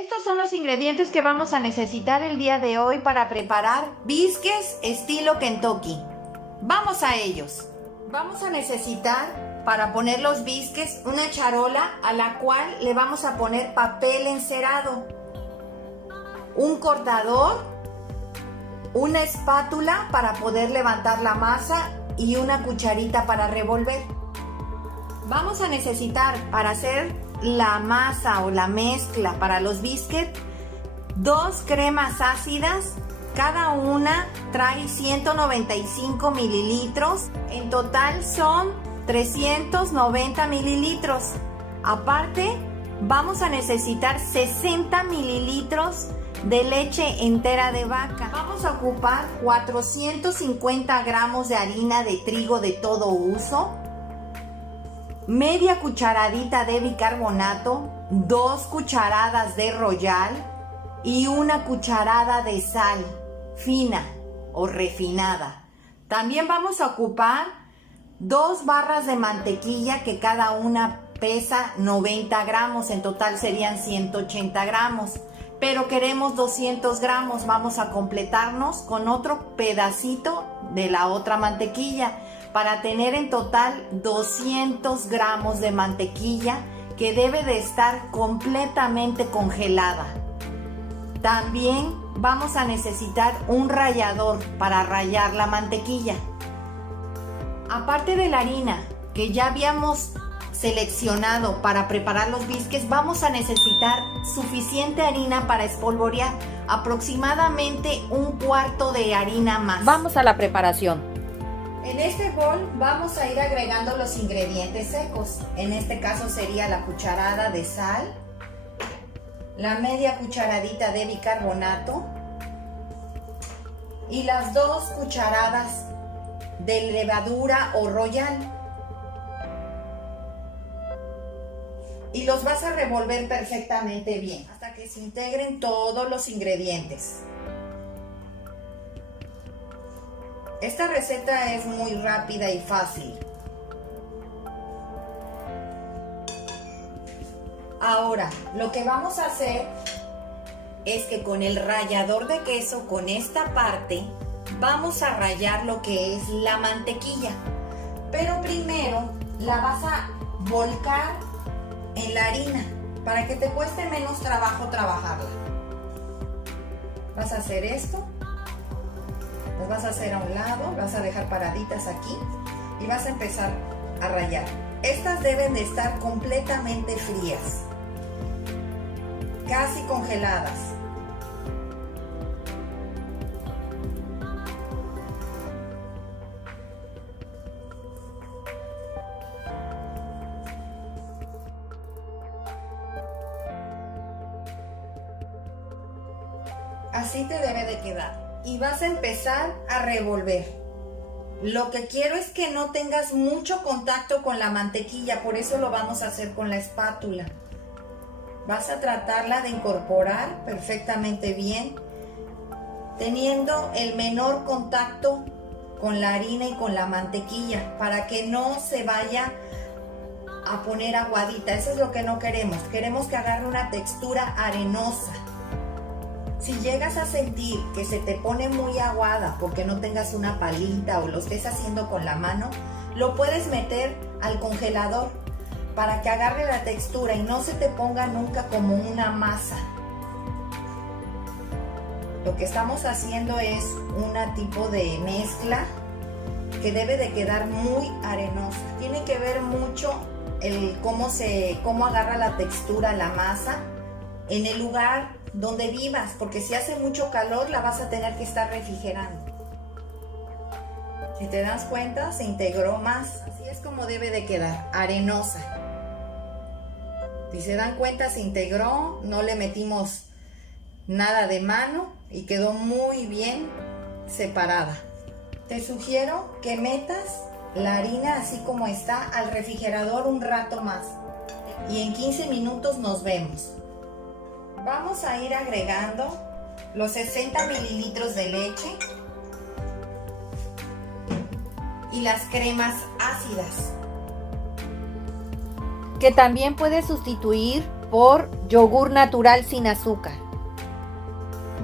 Estos son los ingredientes que vamos a necesitar el día de hoy para preparar biscuits estilo Kentucky. Vamos a ellos. Vamos a necesitar para poner los biscuits una charola a la cual le vamos a poner papel encerado, un cortador, una espátula para poder levantar la masa y una cucharita para revolver. Vamos a necesitar para hacer la masa o la mezcla para los biscuits 2 cremas ácidas, cada una trae 195 mililitros, en total son 390 mililitros. Aparte vamos a necesitar 60 mililitros de leche entera de vaca. Vamos a ocupar 450 gramos de harina de trigo de todo uso, media cucharadita de bicarbonato, 2 cucharadas de Royal y una cucharada de sal fina o refinada. También vamos a ocupar 2 barras de mantequilla que cada una pesa 90 gramos, en total serían 180 gramos, pero queremos 200 gramos, vamos a completarnos con otro pedacito de la otra mantequilla para tener en total 200 gramos de mantequilla que debe de estar completamente congelada. También vamos a necesitar un rallador para rallar la mantequilla. Aparte de la harina que ya habíamos seleccionado para preparar los biscuits, vamos a necesitar suficiente harina para espolvorear, aproximadamente un cuarto de harina más. Vamos a la preparación. En este bol vamos a ir agregando los ingredientes secos. En este caso sería la cucharada de sal, la media cucharadita de bicarbonato y las 2 cucharadas de levadura o Royal. Y los vas a revolver perfectamente bien hasta que se integren todos los ingredientes. Esta receta es muy rápida y fácil. Ahora, lo que vamos a hacer es que con el rallador de queso, con esta parte, vamos a rallar lo que es la mantequilla. Pero primero la vas a volcar en la harina para que te cueste menos trabajo trabajarla. Vas a hacer esto. Las vas a hacer a un lado, vas a dejar paraditas aquí y vas a empezar a rallar. Estas deben de estar completamente frías, casi congeladas. Así te debe de quedar. Y vas a empezar a revolver. Lo que quiero es que no tengas mucho contacto con la mantequilla, por eso lo vamos a hacer con la espátula. Vas a tratarla de incorporar perfectamente bien, teniendo el menor contacto con la harina y con la mantequilla, para que no se vaya a poner aguadita. Eso es lo que no queremos. Queremos que agarre una textura arenosa. Si llegas a sentir que se te pone muy aguada porque no tengas una palita o lo estés haciendo con la mano, lo puedes meter al congelador para que agarre la textura y no se te ponga nunca como una masa. Lo que estamos haciendo es un tipo de mezcla que debe de quedar muy arenosa. Tiene que ver mucho el cómo agarra la textura la masa en el lugar donde vivas, porque si hace mucho calor la vas a tener que estar refrigerando. Si te das cuenta, se integró más. Así es como debe de quedar, arenosa. Si se dan cuenta, se integró, no le metimos nada de mano y quedó muy bien separada. Te sugiero que metas la harina así como está al refrigerador un rato más y en 15 minutos nos vemos. Vamos a ir agregando los 60 mililitros de leche y las cremas ácidas. Que también puedes sustituir por yogur natural sin azúcar.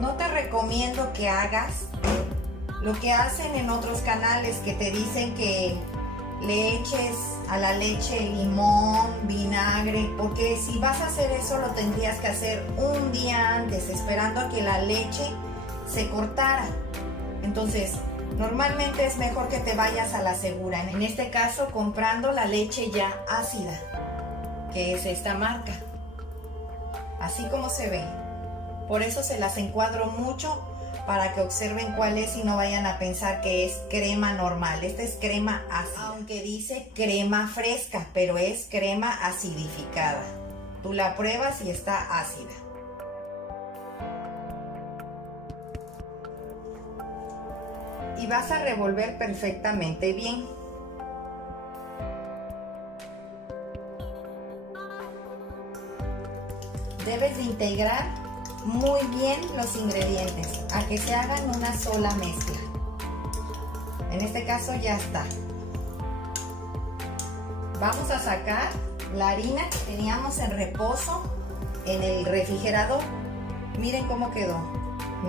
No te recomiendo que hagas lo que hacen en otros canales, que te dicen que le eches a la leche limón, vinagre, porque si vas a hacer eso lo tendrías que hacer un día antes, esperando a que la leche se cortara. Entonces, normalmente es mejor que te vayas a la segura, en este caso comprando la leche ya ácida, que es esta marca, así como se ve. Por eso se las encuadro mucho, para que observen cuál es y no vayan a pensar que es crema normal. Esta es crema ácida, aunque dice crema fresca, pero es crema acidificada. Tú la pruebas y está ácida. Y vas a revolver perfectamente bien. Debes de integrar muy bien los ingredientes a que se hagan una sola mezcla. En este caso ya está. Vamos a sacar la harina que teníamos en reposo en el refrigerador. Miren cómo quedó.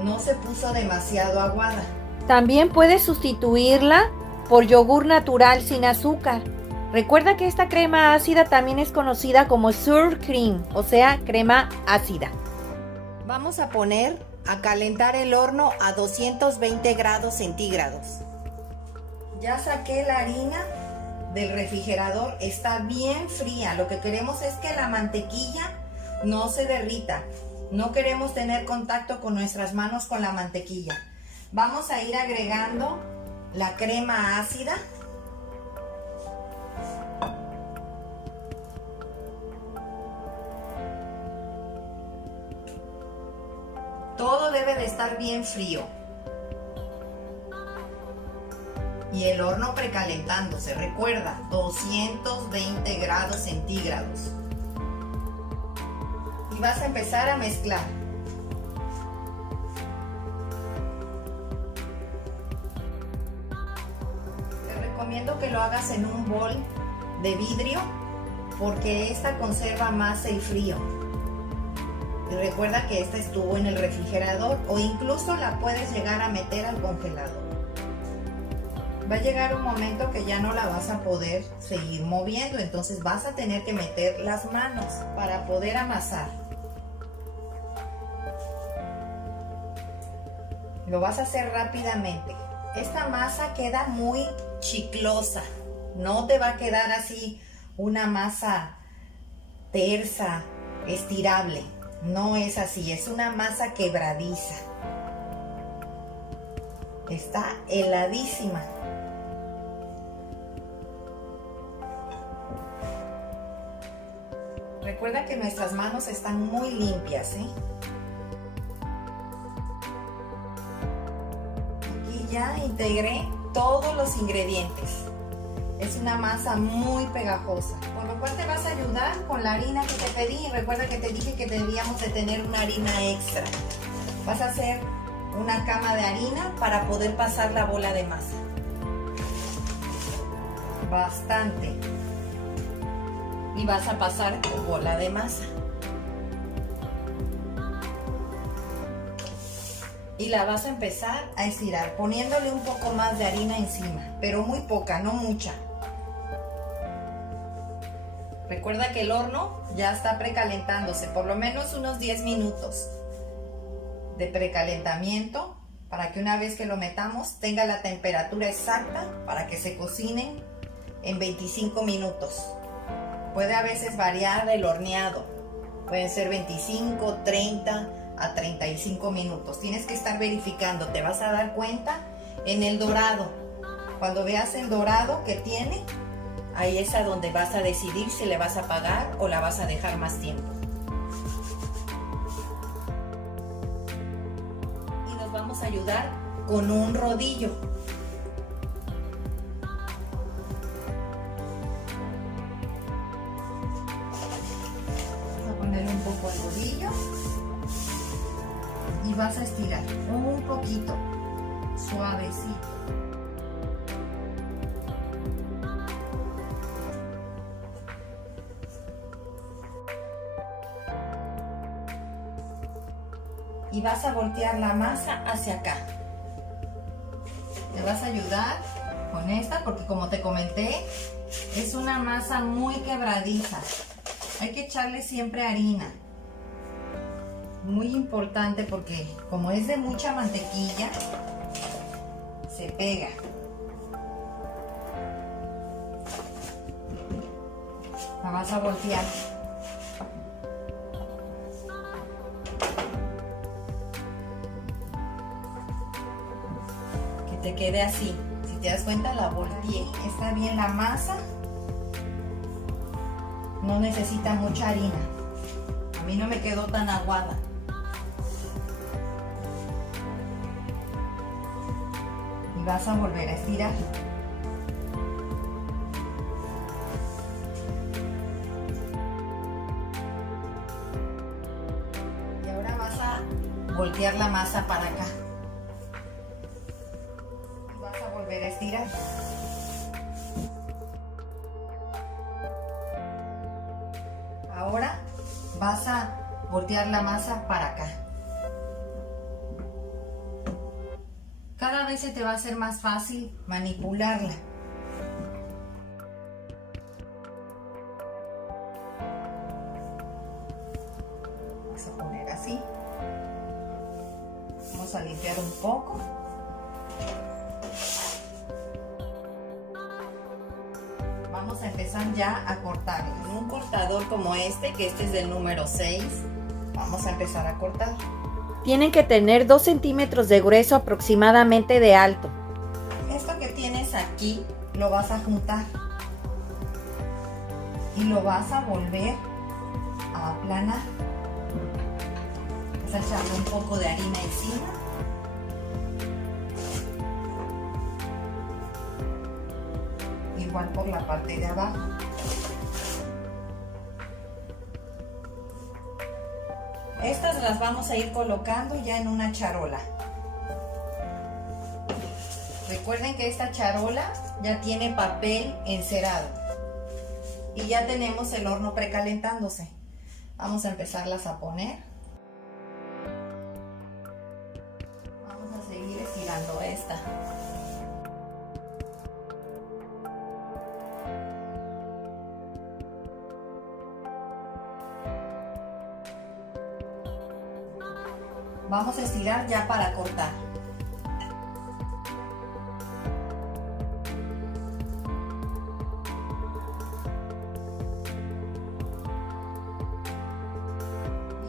No se puso demasiado aguada. También puedes sustituirla por yogur natural sin azúcar. Recuerda que esta crema ácida también es conocida como sour cream, o sea, crema ácida. Vamos a poner a calentar el horno a 220 grados centígrados. Ya saqué la harina del refrigerador, está bien fría. Lo que queremos es que la mantequilla no se derrita. No queremos tener contacto con nuestras manos con la mantequilla. Vamos a ir agregando la crema ácida. Todo debe de estar bien frío. Y el horno precalentándose, recuerda, 220 grados centígrados. Y vas a empezar a mezclar. Te recomiendo que lo hagas en un bol de vidrio, porque esta conserva más el frío. Y recuerda que esta estuvo en el refrigerador, o incluso la puedes llegar a meter al congelador. Va a llegar un momento que ya no la vas a poder seguir moviendo, entonces vas a tener que meter las manos para poder amasar. Lo vas a hacer rápidamente. Esta masa queda muy chiclosa, no te va a quedar así una masa tersa, estirable. No es así, es una masa quebradiza. Está heladísima. Recuerda que nuestras manos están muy limpias, ¿eh? Aquí ya integré todos los ingredientes. Es una masa muy pegajosa, por lo cual te vas a ayudar con la harina que te pedí. Recuerda que te dije que debíamos de tener una harina extra. Vas a hacer una cama de harina para poder pasar la bola de masa. Bastante. Y vas a pasar tu bola de masa. Y la vas a empezar a estirar, poniéndole un poco más de harina encima, pero muy poca, no mucha. Recuerda que el horno ya está precalentándose, por lo menos unos 10 minutos de precalentamiento, para que una vez que lo metamos tenga la temperatura exacta para que se cocinen en 25 minutos. Puede a veces variar el horneado, pueden ser 25, 30 a 35 minutos. Tienes que estar verificando, te vas a dar cuenta en el dorado. Cuando veas el dorado que tiene, ahí es a donde vas a decidir si le vas a apagar o la vas a dejar más tiempo. Y nos vamos a ayudar con un rodillo. Vamos a poner un poco el rodillo y vas a estirar un poquito, suavecito. y vas a voltear la masa hacia acá. Te vas a ayudar con esta porque, como te comenté, es una masa muy quebradiza. Hay que echarle siempre harina. Muy importante porque como es de mucha mantequilla, se pega. La vas a voltear. Que te quede así. Si te das cuenta, la volteé. Está bien la masa. No necesita mucha harina. A mí no me quedó tan aguada. Y vas a volver a estirar. Y ahora vas a voltear la masa para acá. Y vas a volver a estirar. Ahora vas a voltear la masa para acá. Cada vez se te va a hacer más fácil manipularla. Vas a poner así. Vamos a limpiar un poco. Vamos a empezar ya a cortarla. En un cortador como este, que este es del número 6, vamos a empezar a cortar. Tienen que tener 2 centímetros de grueso aproximadamente de alto. Esto que tienes aquí lo vas a juntar y lo vas a volver a aplanar. Vas a echarle un poco de harina encima. Igual por la parte de abajo. Estas las vamos a ir colocando ya en una charola. Recuerden que esta charola ya tiene papel encerado. Y ya tenemos el horno precalentándose. Vamos a empezarlas a poner. Vamos a seguir estirando esta. Vamos a estirar ya para cortar.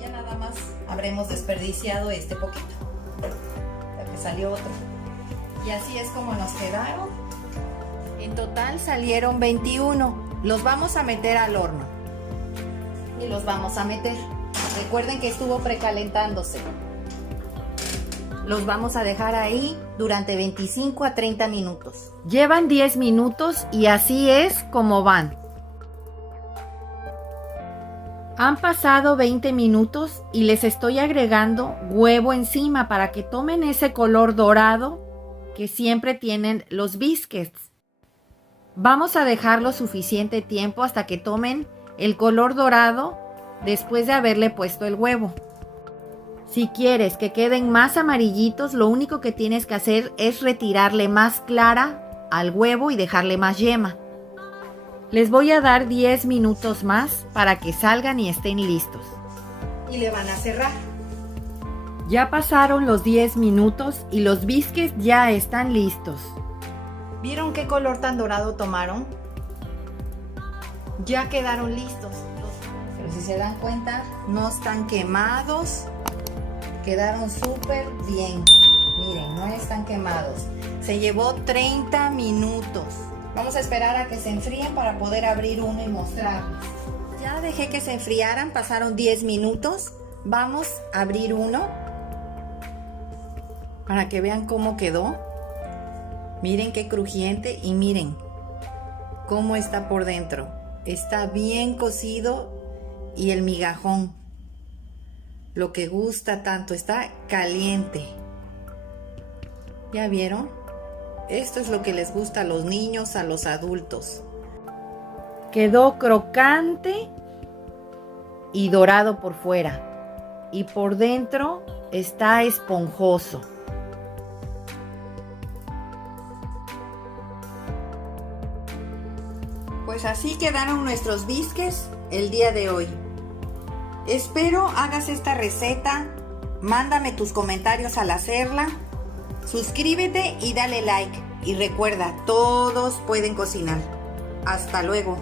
Ya nada más habremos desperdiciado este poquito, porque salió otro. Y así es como nos quedaron. En total salieron 21. Los vamos a meter al horno. Y los vamos a meter. Recuerden que estuvo precalentándose. Los vamos a dejar ahí durante 25 a 30 minutos. Llevan 10 minutos y así es como van. Han pasado 20 minutos y les estoy agregando huevo encima para que tomen ese color dorado que siempre tienen los biscuits. Vamos a dejarlo suficiente tiempo hasta que tomen el color dorado después de haberle puesto el huevo. Si quieres que queden más amarillitos, lo único que tienes que hacer es retirarle más clara al huevo y dejarle más yema. Les voy a dar 10 minutos más para que salgan y estén listos. Y le van a cerrar. Ya pasaron los 10 minutos y los biscuits ya están listos. ¿Vieron qué color tan dorado tomaron? Ya quedaron listos. Pero si se dan cuenta, no están quemados. Quedaron súper bien. Miren, no están quemados. Se llevó 30 minutos. Vamos a esperar a que se enfríen para poder abrir uno y mostrarles. Ya dejé que se enfriaran, pasaron 10 minutos. Vamos a abrir uno para que vean cómo quedó. Miren qué crujiente y miren cómo está por dentro. Está bien cocido y el migajón, lo que gusta tanto, está caliente. ¿Ya vieron? Esto es lo que les gusta a los niños, a los adultos. Quedó crocante y dorado por fuera. Y por dentro Está esponjoso. Pues así quedaron nuestros biscuits el día de hoy. Espero hagas esta receta, mándame tus comentarios al hacerla, suscríbete y dale like. Y recuerda, todos pueden cocinar. Hasta luego.